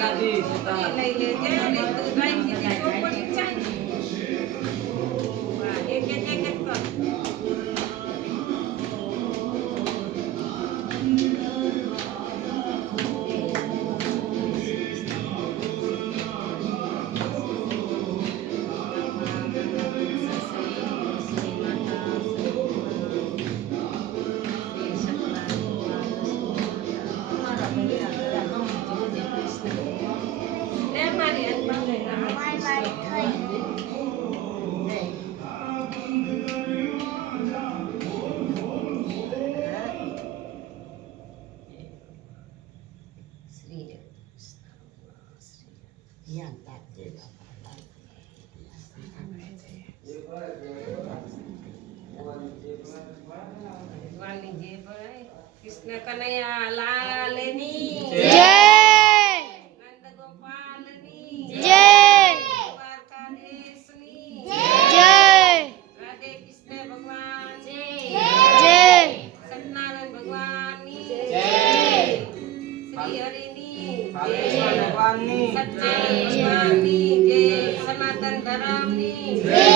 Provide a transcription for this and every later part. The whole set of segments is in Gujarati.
લઈ લેજે ને તું ભાઈ દીધી તો પડી જાય. એક કર. કૃષ્ણ કનૈયા લાલની જય, નંદ ગોપાલની જય, દ્વારકાધીશની જય, રાધે કૃષ્ણ ભગવાન જય, સત્યનારાયણ ભગવાનની જય, શ્રી હરિની ભગવાનની સત્યનારાયણ ભગવાનની જય, સનાતન ધર્મની જય.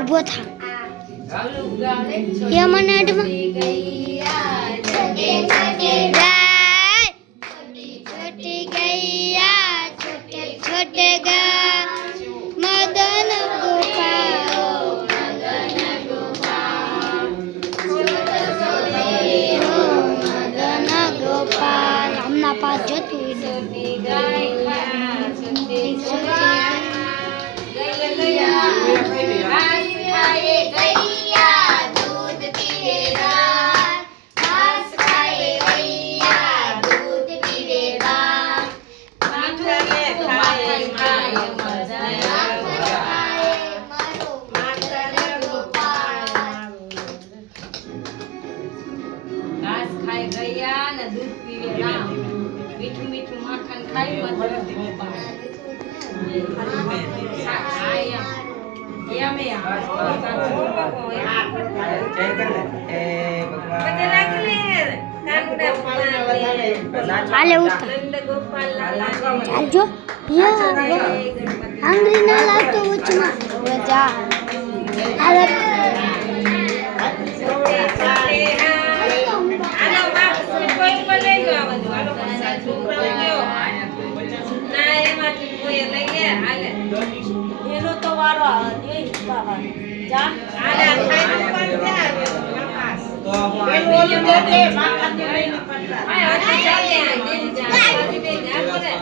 ઉભો થા એ મને અડવા छोटी गैया छोटे छोटे गा मदन गोपाल मदन गोपाल हमना पास जो तू मीठू मीठू माखन खाई चालजो अंग्रेजी ना लातो वचमा जा आले એનો તો વારો આવે બાબા જા આલે ખાઈ પણ જા પાસ તો હું એ ઓલે દે માખન દે લઈને પડતા આ હતી ચાલે આ દે જા જા બોલે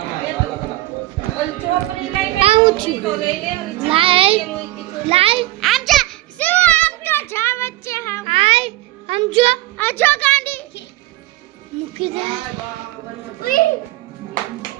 ઓલ ચોપરી લઈ આવું છું તો લઈ લે લાઈ આમ જા શું આમ તો જા વચ્ચે હાય સમજો અજો ગાંડી મૂકી દે